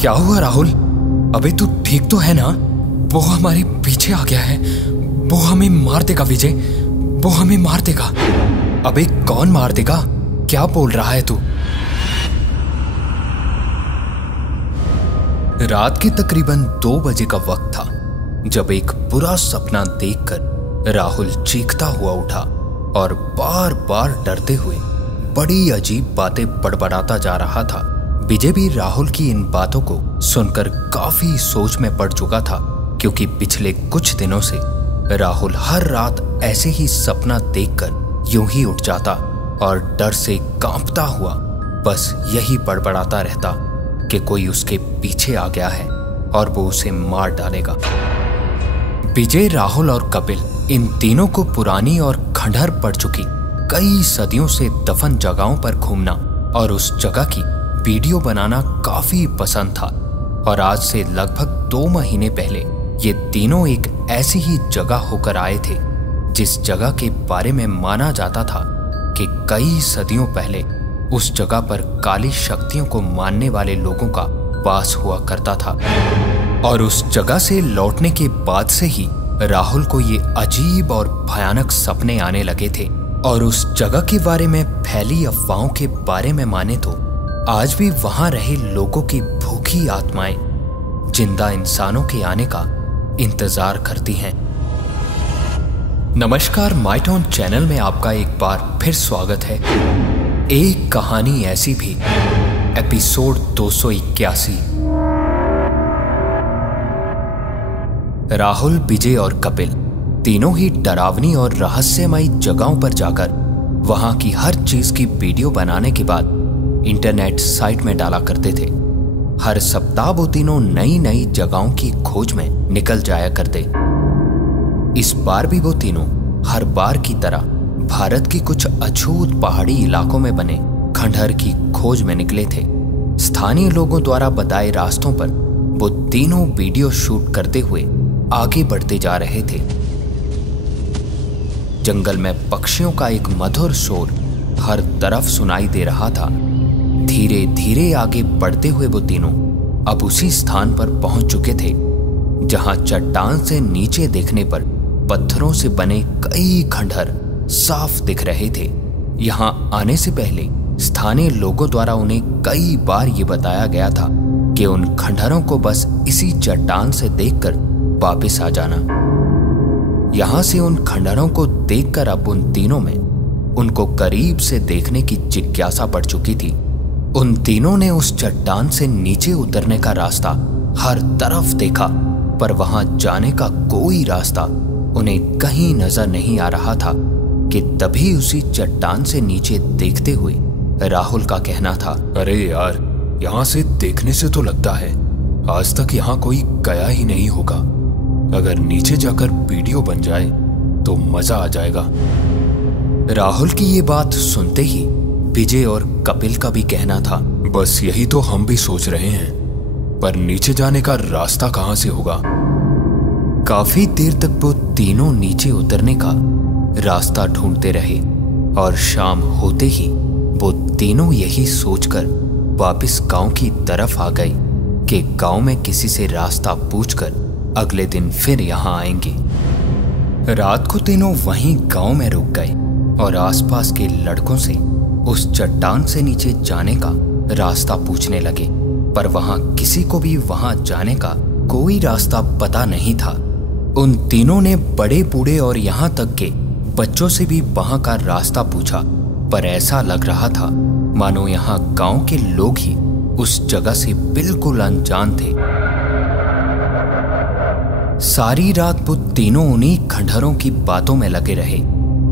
क्या हुआ राहुल? अबे तू ठीक तो है ना? वो हमारे पीछे आ गया है। वो हमें मार देगा विजय, वो हमें मार देगा। अबे कौन मार देगा? क्या बोल रहा है तू? रात के तकरीबन 2 बजे का वक्त था जब एक बुरा सपना देखकर राहुल चीखता हुआ उठा और बार बार डरते हुए बड़ी अजीब बातें बड़बड़ाता जा रहा था। विजय भी राहुल की इन बातों को सुनकर काफी सोच में पड़ चुका था, क्योंकि पिछले कुछ दिनों से राहुल हर रात ऐसे ही सपना देखकर यूं ही उठ जाता और डर से कांपता हुआ बस यही बड़बड़ाता रहता कि कोई उसके पीछे आ गया है और वो उसे मार डालेगा। विजय, राहुल और कपिल इन तीनों को पुरानी और खंडहर पड़ चुकी कई सदियों से दफन जगहों पर घूमना और उस जगह की वीडियो बनाना काफी पसंद था। और आज से लगभग 2 महीने पहले ये तीनों एक ऐसी ही जगह होकर आए थे जिस जगह के बारे में माना जाता था कि कई सदियों पहले उस जगह पर काली शक्तियों को मानने वाले लोगों का वास हुआ करता था। और उस जगह से लौटने के बाद से ही राहुल को ये अजीब और भयानक सपने आने लगे थे। और उस जगह के बारे में फैली अफवाहों के बारे में माने तो आज भी वहां रहे लोगों की भूखी आत्माएं जिंदा इंसानों के आने का इंतजार करती हैं। नमस्कार, माय टोन चैनल में आपका एक बार फिर स्वागत है। एक कहानी ऐसी भी, एपिसोड 281। राहुल, विजय और कपिल तीनों ही डरावनी और रहस्यमयी जगहों पर जाकर वहां की हर चीज की वीडियो बनाने के बाद इंटरनेट साइट में डाला करते थे। हर सप्ताह वो तीनों नई नई जगहों की खोज में निकल जाया करते। इस बार भी वो तीनों हर बार की तरह भारत की कुछ अछूत पहाड़ी इलाकों में बने खंडहर की खोज में निकले थे। स्थानीय लोगों द्वारा बताए रास्तों पर वो तीनों वीडियो शूट करते हुए आगे बढ़ते जा रहे थे। जंगल में पक्षियों का एक मधुर शोर हर तरफ सुनाई दे रहा था। धीरे धीरे आगे बढ़ते हुए वो तीनों अब उसी स्थान पर पहुंच चुके थे जहां चट्टान से नीचे देखने पर पत्थरों से बने कई खंडहर साफ दिख रहे थे। यहां आने से पहले स्थानीय लोगों द्वारा उन्हें कई बार ये बताया गया था कि उन खंडहरों को बस इसी चट्टान से देखकर वापस आ जाना। यहां से उन खंडहरों को देखकर अब उन तीनों में उनको करीब से देखने की जिज्ञासा बढ़ चुकी थी। उन तीनों ने उस चट्टान से नीचे उतरने का रास्ता हर तरफ देखा, पर वहां जाने का कोई रास्ता उन्हें कहीं नजर नहीं आ रहा था कि तभी उसी चट्टान से नीचे देखते हुए राहुल का कहना था, अरे यार, यहाँ से देखने से तो लगता है आज तक यहाँ कोई गया ही नहीं होगा। अगर नीचे जाकर वीडियो बन जाए तो मजा आ जाएगा। राहुल की ये बात सुनते ही विजय और कपिल का भी कहना था, बस यही तो हम भी सोच रहे हैं, पर नीचे जाने का रास्ता कहां से होगा। काफी देर तक वो तीनों नीचे उतरने का रास्ता ढूंढते रहे और शाम होते ही वो तीनों यही सोचकर वापस गांव की तरफ आ गए कि गांव में किसी से रास्ता पूछकर अगले दिन फिर यहां आएंगे। रात को तीनों वहीं गांव में रुक गए और आसपास के लड़कों से उस चट्टान से नीचे जाने का रास्ता पूछने लगे, पर वहां किसी को भी वहां जाने का कोई रास्ता पता नहीं था। उन तीनों ने बड़े बूढ़े और यहां तक के बच्चों से भी वहां का रास्ता पूछा, पर ऐसा लग रहा था मानो यहां गांव के लोग ही उस जगह से बिल्कुल अनजान थे। सारी रात वो तीनों उन्हीं खंडहरों की बातों में लगे रहे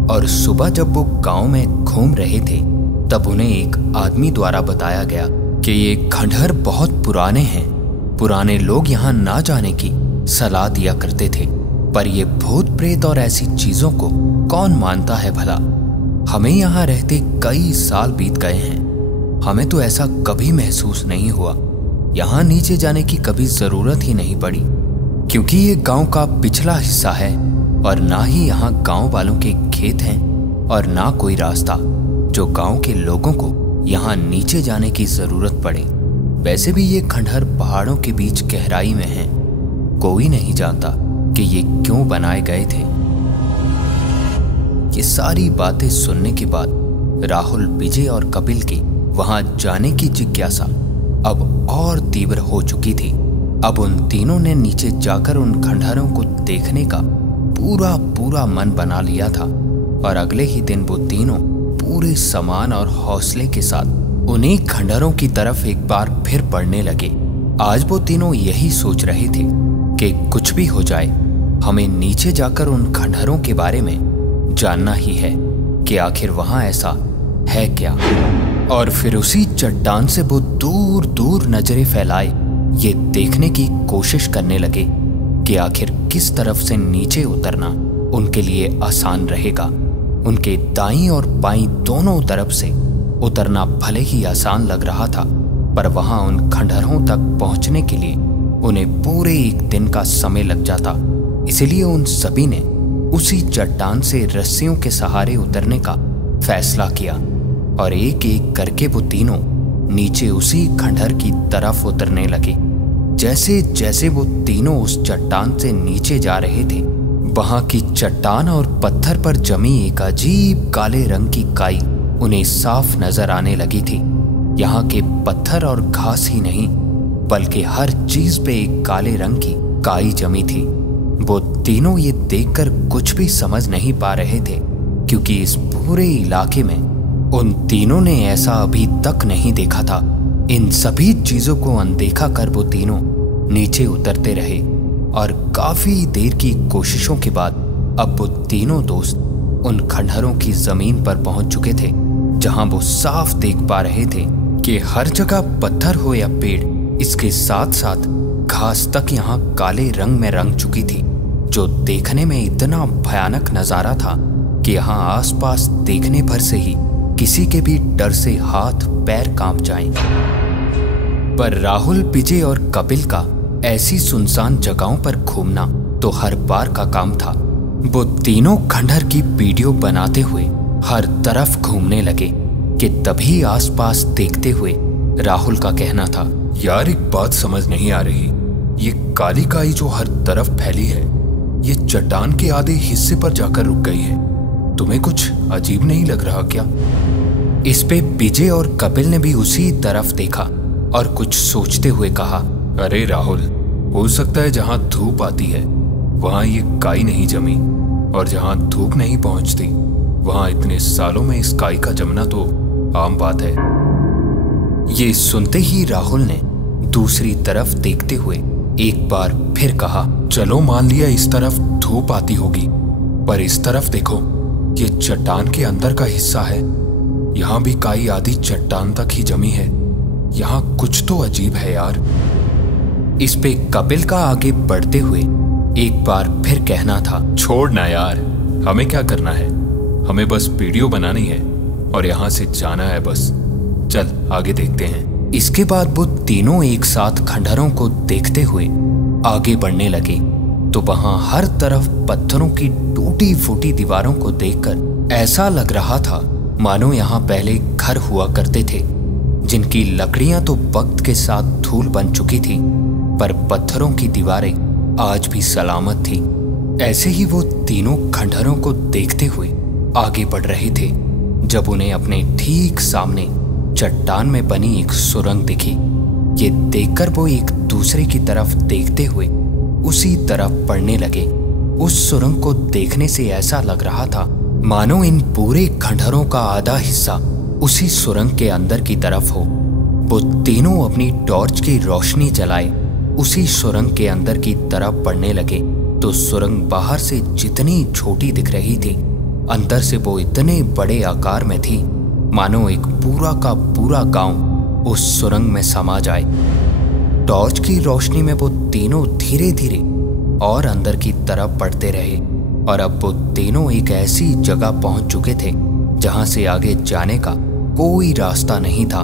और सुबह जब वो गांव में घूम रहे थे तब उन्हें एक आदमी द्वारा बताया गया कि ये खंडहर बहुत पुराने हैं। पुराने लोग यहाँ ना जाने की सलाह दिया करते थे, पर ये भूत प्रेत और ऐसी चीजों को कौन मानता है भला। हमें यहाँ रहते कई साल बीत गए हैं, हमें तो ऐसा कभी महसूस नहीं हुआ। यहाँ नीचे जाने की कभी जरूरत ही नहीं पड़ी, क्योंकि ये गांव का पिछला हिस्सा है और ना ही यहाँ गांव वालों के खेत हैं और ना कोई रास्ता जो गांव के लोगों को यहाँ नीचे जाने की जरूरत पड़े। वैसे भी ये खंडहर पहाड़ों के बीच गहराई में है। कोई नहीं जानता कि ये क्यों बनाए गए थे। ये सारी बातें सुनने के बाद राहुल, विजय और कपिल की वहां जाने की जिज्ञासा अब और तीव्र हो चुकी थी। अब उन तीनों ने नीचे जाकर उन खंडहरों को देखने का पूरा मन बना लिया था और अगले ही दिन वो तीनों पूरे सामान और हौसले के साथ उन्हीं खंडहरों की तरफ एक बार फिर बढ़ने लगे। आज वो तीनों यही सोच रहे थे कि कुछ भी हो जाए, हमें नीचे जाकर उन खंडहरों के बारे में जानना ही है कि आखिर वहां ऐसा है क्या। और फिर उसी चट्टान से वो दूर दूर नजरें फैलाए ये देखने की कोशिश करने लगे कि आखिर किस तरफ से नीचे उतरना उनके लिए आसान रहेगा। उनके दाईं और बाईं दोनों तरफ से उतरना भले ही आसान लग रहा था, पर वहां उन खंडहरों तक पहुंचने के लिए उन्हें पूरे एक दिन का समय लग जाता। इसलिए उन सभी ने उसी चट्टान से रस्सियों के सहारे उतरने का फैसला किया और एक एक करके वो तीनों नीचे उसी खंडहर की तरफ उतरने लगे। जैसे जैसे वो तीनों उस चट्टान से नीचे जा रहे थे, वहां की चट्टान और पत्थर पर जमी एक अजीब काले रंग की काई उन्हें साफ नजर आने लगी थी। यहाँ के पत्थर और घास ही नहीं, बल्कि हर चीज पे एक काले रंग की काई जमी थी। वो तीनों ये देखकर कुछ भी समझ नहीं पा रहे थे, क्योंकि इस पूरे इलाके में उन तीनों ने ऐसा अभी तक नहीं देखा था। इन सभी चीजों को अनदेखा कर वो तीनों नीचे उतरते रहे और काफी देर की कोशिशों के बाद अब वो तीनों दोस्त उन खंडहरों की जमीन पर पहुंच चुके थे, जहां वो साफ देख पा रहे थे कि हर जगह पत्थर हो या पेड़, इसके साथ साथ घास तक यहाँ काले रंग में रंग चुकी थी, जो देखने में इतना भयानक नजारा था कि यहाँ आसपास देखने भर से ही किसी के भी डर से हाथ पैर कांप जाएं। पर राहुल, विजय और कपिल का ऐसी सुनसान जगहों पर घूमना तो हर बार का काम था। वो तीनों खंडहर की वीडियो बनाते हुए हर तरफ घूमने लगे कि तभी आसपास देखते हुए राहुल का कहना था, यार एक बात समझ नहीं आ रही, ये काली काई जो हर तरफ फैली है, ये चट्टान के आधे हिस्से पर जाकर रुक गई है। तुम्हें कुछ अजीब नहीं लग रहा क्या? इस पे विजय और कपिल ने भी उसी तरफ देखा और कुछ सोचते हुए कहा, अरे राहुल, हो सकता है जहां धूप आती है वहां ये काई नहीं जमी, और जहां धूप नहीं पहुंचती वहां इतने सालों में इस काई का जमना तो आम बात है। ये सुनते ही राहुल ने दूसरी तरफ देखते हुए एक बार फिर कहा, चलो मान लिया इस तरफ धूप आती होगी, पर इस तरफ देखो, ये चट्टान के अंदर का हिस्सा है। यहाँ भी काई आधी चट्टान तक ही जमी है। यहाँ कुछ तो अजीब है यार। इस पे कपिल का आगे बढ़ते हुए एक बार फिर कहना था, छोड़ ना यार, हमें क्या करना है, हमें बस वीडियो बनानी है और यहाँ से जाना है बस। चल आगे देखते हैं। इसके बाद वो तीनों एक साथ खंडहरों को देखते हुए आगे बढ़ने लगे तो वहां हर तरफ पत्थरों की टूटी फूटी दीवारों को देखकर ऐसा लग रहा था मानो यहाँ पहले घर हुआ करते थे, जिनकी लकड़ियां तो वक्त के साथ धूल बन चुकी थी, पर पत्थरों की दीवारें आज भी सलामत थी। ऐसे ही वो तीनों खंडहरों को देखते हुए आगे बढ़ रहे थे जब उन्हें अपने ठीक सामने चट्टान में बनी एक सुरंग दिखी। ये देखकर वो एक दूसरे की तरफ देखते हुए उसी तरफ बढ़ने लगे। उस सुरंग को देखने से ऐसा लग रहा था मानो इन पूरे खंडहरों का आधा हिस्सा उसी सुरंग के अंदर की तरफ हो। वो तीनों अपनी टॉर्च की रोशनी जलाए उसी सुरंग के अंदर की तरफ बढ़ने लगे तो सुरंग बाहर से जितनी छोटी दिख रही थी, अंदर से वो इतने बड़े आकार में थी मानो एक पूरा का पूरा गांव उस सुरंग में समा जाए। टॉर्च की रोशनी में वो तीनों धीरे धीरे और अंदर की तरफ बढ़ते रहे और अब वो तीनों एक ऐसी जगह पहुंच चुके थे जहां से आगे जाने का कोई रास्ता नहीं था।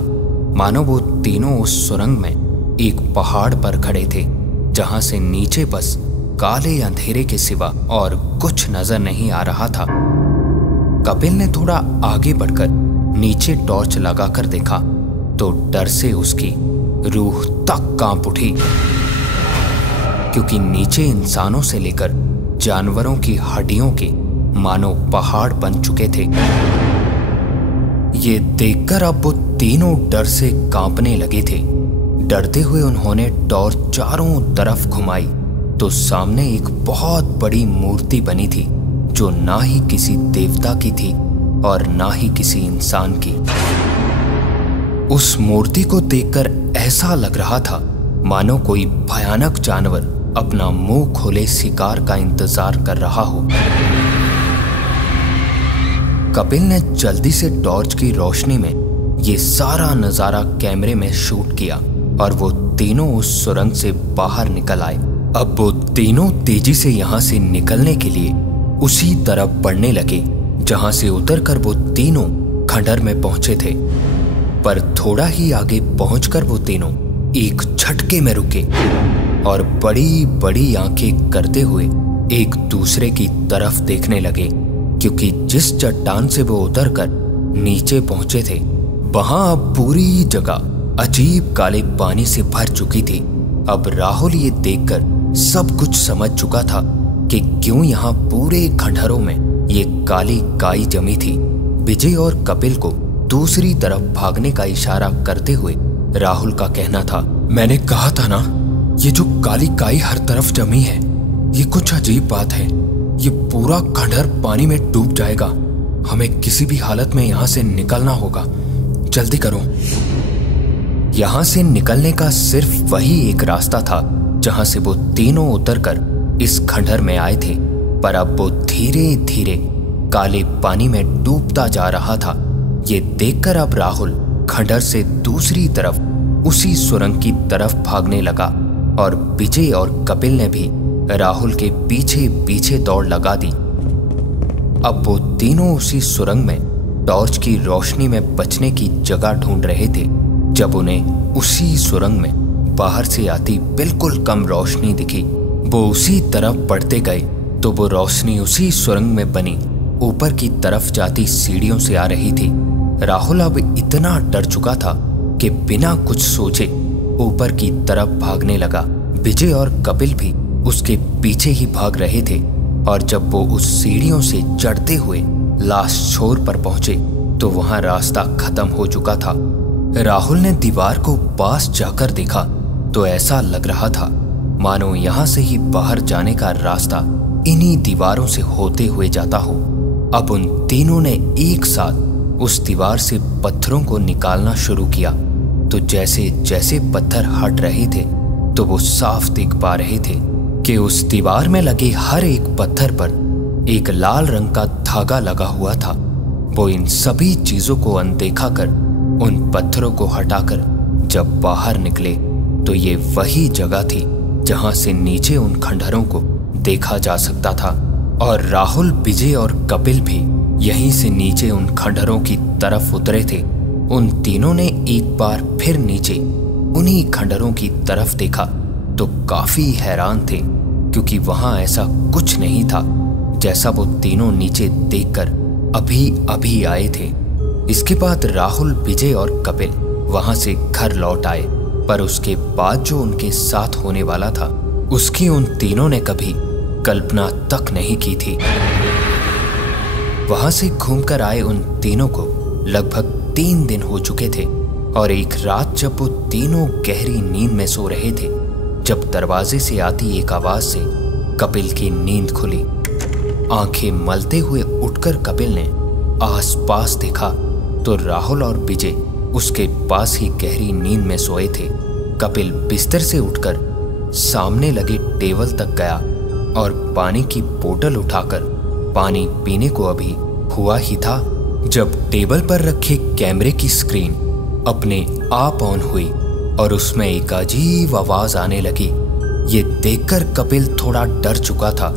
मानो वो तीनों उस सुरंग में एक पहाड़ पर खड़े थे जहां से नीचे बस काले अंधेरे के सिवा और कुछ नजर नहीं आ रहा था। कपिल ने थोड़ा आगे बढ़कर नीचे टॉर्च लगाकर देखा तो डर से उसकी रूह तक कांप उठी, क्योंकि नीचे इंसानों से लेकर जानवरों की हड्डियों के मानो पहाड़ बन चुके थे। ये देखकर अब वो तीनों डर से कांपने लगे थे। डरते हुए उन्होंने टॉर्च चारों तरफ घुमाई तो सामने एक बहुत बड़ी मूर्ति बनी थी, जो ना ही किसी देवता की थी और ना ही किसी इंसान की। उस मूर्ति को देखकर ऐसा लग रहा था मानो कोई भयानक जानवर अपना मुंह खोले शिकार का इंतजार कर रहा हो। कपिल ने जल्दी से टॉर्च की रोशनी में ये सारा नजारा कैमरे में शूट किया और वो तीनों उस सुरंग से बाहर निकल आए। अब वो तीनों तेजी से यहां से निकलने के लिए उसी तरफ बढ़ने लगे जहां से उतरकर वो तीनों खंडहर में पहुंचे थे। पर थोड़ा ही आगे पहुंचकर वो तीनों एक झटके में रुके और बड़ी बड़ी आंखें करते हुए एक दूसरे की तरफ देखने लगे, क्योंकि जिस चट्टान से वो उतरकर नीचे पहुंचे थे वहां अब पूरी जगह अजीब काले पानी से भर चुकी थी। अब राहुल ये देखकर सब कुछ समझ चुका था कि क्यों यहाँ पूरे खंडहरों में ये काली काई जमी थी। विजय और कपिल को दूसरी तरफ भागने का इशारा करते हुए राहुल का कहना था, मैंने कहा था ना, ये जो काली काई हर तरफ जमी है, ये कुछ अजीब बात है। ये पूरा खंडहर पानी में डूब जाएगा। हमें किसी भी हालत में यहाँ से निकलना होगा। जल्दी करो। यहाँ से निकलने का सिर्फ वही एक रास्ता था जहां से वो तीनों उतरकर इस खंडहर में आए थे, पर अब वो धीरे धीरे काले पानी में डूबता जा रहा था। ये देखकर अब राहुल खंडहर से दूसरी तरफ उसी सुरंग की तरफ भागने लगा और विजय और कपिल ने भी राहुल के पीछे पीछे दौड़ लगा दी। अब वो तीनों उसी सुरंग में टॉर्च की रोशनी में बचने की जगह ढूंढ रहे थे, जब उन्हें उसी सुरंग में बाहर से आती बिल्कुल कम रोशनी दिखी। वो उसी तरफ बढ़ते गए तो वो रोशनी उसी सुरंग में बनी ऊपर की तरफ जाती सीढ़ियों से आ रही थी। राहुल अब इतना डर चुका था कि बिना कुछ सोचे ऊपर की तरफ भागने लगा। विजय और कपिल भी उसके पीछे ही भाग रहे थे और जब वो उस सीढ़ियों से चढ़ते हुए लास्ट छोर पर पहुंचे तो वहां रास्ता खत्म हो चुका था। राहुल ने दीवार को पास जाकर देखा तो ऐसा लग रहा था मानो यहां से ही बाहर जाने का रास्ता इन्हीं दीवारों से होते हुए जाता हो। अब उन तीनों ने एक साथ उस दीवार से पत्थरों को निकालना शुरू किया तो जैसे जैसे पत्थर हट रहे थे तो वो साफ देख पा रहे थे कि उस दीवार में लगे हर एक पत्थर पर एक लाल रंग का धागा लगा हुआ था। वो इन सभी चीजों को अनदेखा कर उन पत्थरों को हटाकर जब बाहर निकले तो ये वही जगह थी जहां से नीचे उन खंडहरों को देखा जा सकता था। और राहुल, विजय और कपिल भी यहीं से नीचे उन खंडहरों की तरफ उतरे थे। उन तीनों ने एक बार फिर नीचे उन्हीं खंडहरों की तरफ देखा तो काफी हैरान थे, क्योंकि वहां ऐसा कुछ नहीं था जैसा वो तीनों नीचे देखकर अभी अभी आए थे। इसके बाद राहुल, विजय और कपिल वहां से घर लौट आए, पर उसके बाद जो उनके साथ होने वाला था उसकी उन तीनों ने कभी कल्पना तक नहीं की थी। वहां से घूमकर आए उन तीनों को लगभग 3 दिन हो चुके थे और एक रात जब वो तीनों गहरी नींद में सो रहे थे, जब दरवाजे से आती एक आवाज से कपिल की नींद खुली। आंखें मलते हुए उठकर कपिल ने आसपास देखा तो राहुल और विजय उसके पास ही गहरी नींद में सोए थे। कपिल बिस्तर से उठकर सामने लगे टेबल तक गया और पानी की बोतल उठाकर पानी पीने को अभी हुआ ही था जब टेबल पर रखे कैमरे की स्क्रीन अपने आप ऑन हुई और उसमें एक अजीब आवाज आने लगी। ये देखकर कपिल थोड़ा डर चुका था,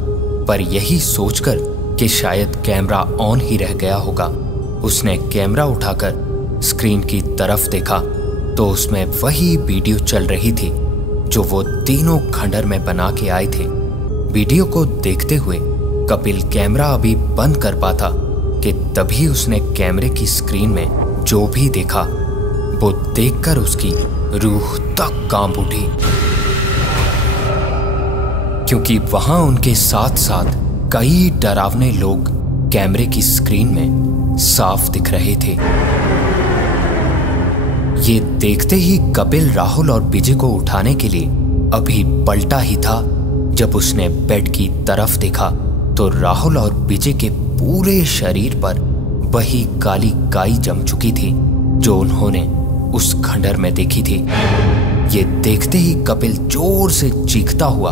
पर यही सोचकर कि शायद कैमरा ऑन ही रह गया होगा, उसने कैमरा उठाकर स्क्रीन की तरफ देखा तो उसमें वही वीडियो चल रही थी जो वो तीनों खंडहर में बना के आए थे। वीडियो को देखते हुए कपिल कैमरा अभी बंद कर पाता कि तभी उसने कैमरे की स्क्रीन में जो भी देखा वो देखकर उसकी रूह तक कांप उठी, क्योंकि वहां उनके साथ साथ कई डरावने लोग कैमरे की स्क्रीन में साफ दिख रहे थे। ये देखते ही कपिल राहुल और विजय को उठाने के लिए अभी पलटा ही था, जब उसने बेड की तरफ देखा तो राहुल और विजय के पूरे शरीर पर वही काली काई जम चुकी थी जो उन्होंने उस खंडर में देखी थी। ये देखते ही कपिल जोर से चीखता हुआ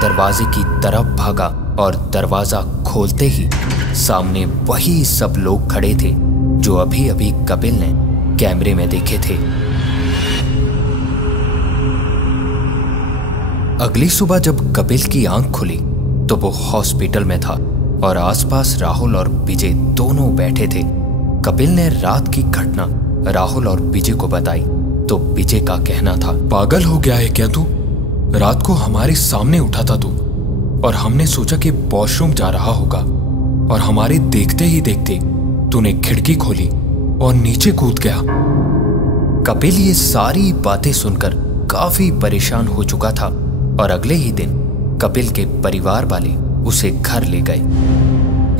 दरवाजे की तरफ भागा और दरवाजा खोलते ही सामने वही सब लोग खड़े थे जो अभी अभी कपिल ने कैमरे में देखे थे। अगली सुबह जब कपिल की आंख खुली तो वो हॉस्पिटल में था और आसपास राहुल और विजय दोनों बैठे थे। कपिल ने रात की घटना राहुल और विजय को बताई तो विजय का कहना था, पागल हो गया है क्या तू? रात को हमारे सामने उठा था तू और हमने सोचा कि वॉशरूम जा रहा होगा और हमारे देखते ही देखते तूने खिड़की खोली और नीचे कूद गया। कपिल ये सारी बातें सुनकर काफी परेशान हो चुका था और अगले ही दिन कपिल के परिवार वाले उसे घर ले गए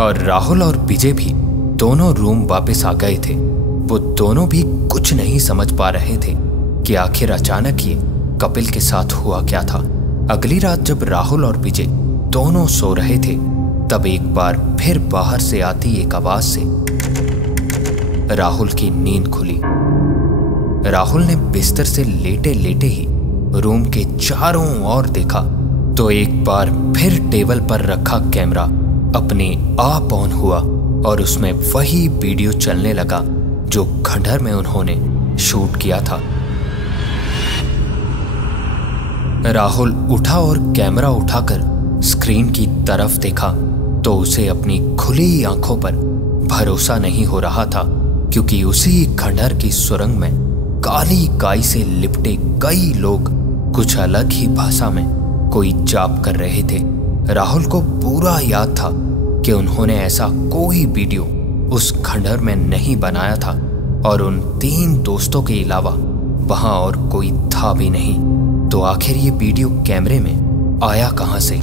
और राहुल और विजय भी दोनों रूम वापस आ गए थे। वो दोनों भी कुछ नहीं समझ पा रहे थे कि आखिर अचानक ये कपिल के साथ हुआ क्या था। अगली रात जब राहुल और विजय दोनों सो रहे थे तब एक बार फिर बाहर से आती एक आवाज से राहुल की नींद खुली। राहुल ने बिस्तर से लेटे लेटे ही रूम के चारों ओर देखा तो एक बार फिर टेबल पर रखा कैमरा अपने आप ऑन हुआ और उसमें वही वीडियो चलने लगा जो खंडहर में उन्होंने शूट किया था। राहुल उठा और कैमरा उठाकर स्क्रीन की तरफ देखा तो उसे अपनी खुली आंखों पर भरोसा नहीं हो रहा था, क्योंकि उसी खंडहर की सुरंग में काली काई से लिपटे कई लोग कुछ अलग ही भाषा में कोई जाप कर रहे थे। राहुल को पूरा याद था कि उन्होंने ऐसा कोई वीडियो उस खंडहर में नहीं बनाया था और उन 3 दोस्तों के अलावा वहां और कोई था भी नहीं। तो आखिर ये वीडियो कैमरे में आया कहां से?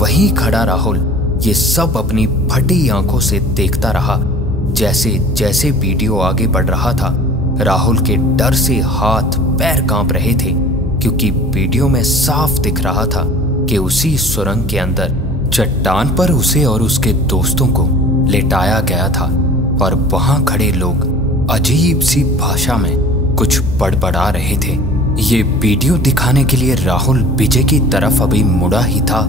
वहीं खड़ा राहुल ये सब अपनी फटी आंखों से देखता रहा। जैसे जैसे वीडियो आगे बढ़ रहा था राहुल के डर से हाथ पैर कांप रहे थे, क्योंकि वीडियो में साफ दिख रहा था कि उसी सुरंग के अंदर चट्टान पर उसे और उसके दोस्तों को लेटाया गया था और वहां खड़े लोग अजीब सी भाषा में कुछ बड़बड़ा रहे थे। ये वीडियो दिखाने के लिए राहुल विजय की तरफ अभी मुड़ा ही था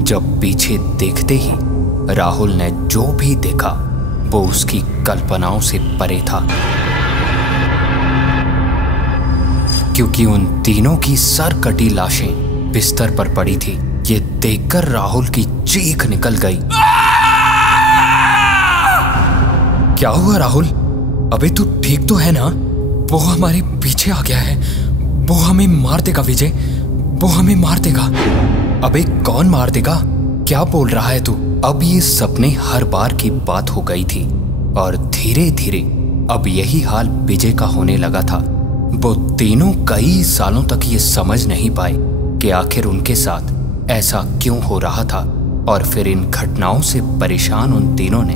जब पीछे देखते ही राहुल ने जो भी देखा वो उसकी कल्पनाओं से परे था, क्योंकि उन तीनों की सर कटी लाशें बिस्तर पर पड़ी थी। ये देखकर राहुल की चीख निकल गई। क्या हुआ राहुल? अबे तू ठीक तो है ना? वो हमारे पीछे आ गया है, वो हमें मार देगा विजय, वो हमें मार देगा। अबे कौन मार देगा? क्या बोल रहा है तू? अब ये सपने हर बार की बात हो गई थी और धीरे धीरे अब यही हाल विजय का होने लगा था। वो तीनों कई सालों तक ये समझ नहीं पाए कि आखिर उनके साथ ऐसा क्यों हो रहा था और फिर इन घटनाओं से परेशान उन तीनों ने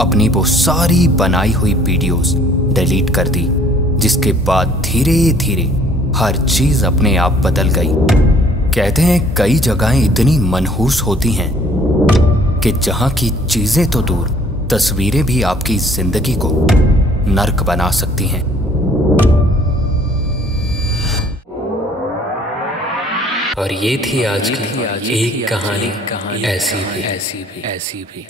अपनी वो सारी बनाई हुई वीडियोस डिलीट कर दी, जिसके बाद धीरे धीरे हर चीज अपने आप बदल गई। कहते हैं कई जगहें इतनी मनहूस होती हैं कि जहां की चीजें तो दूर, तस्वीरें भी आपकी जिंदगी को नर्क बना सकती हैं। और ये थी आज की एक कहानी ऐसी भी।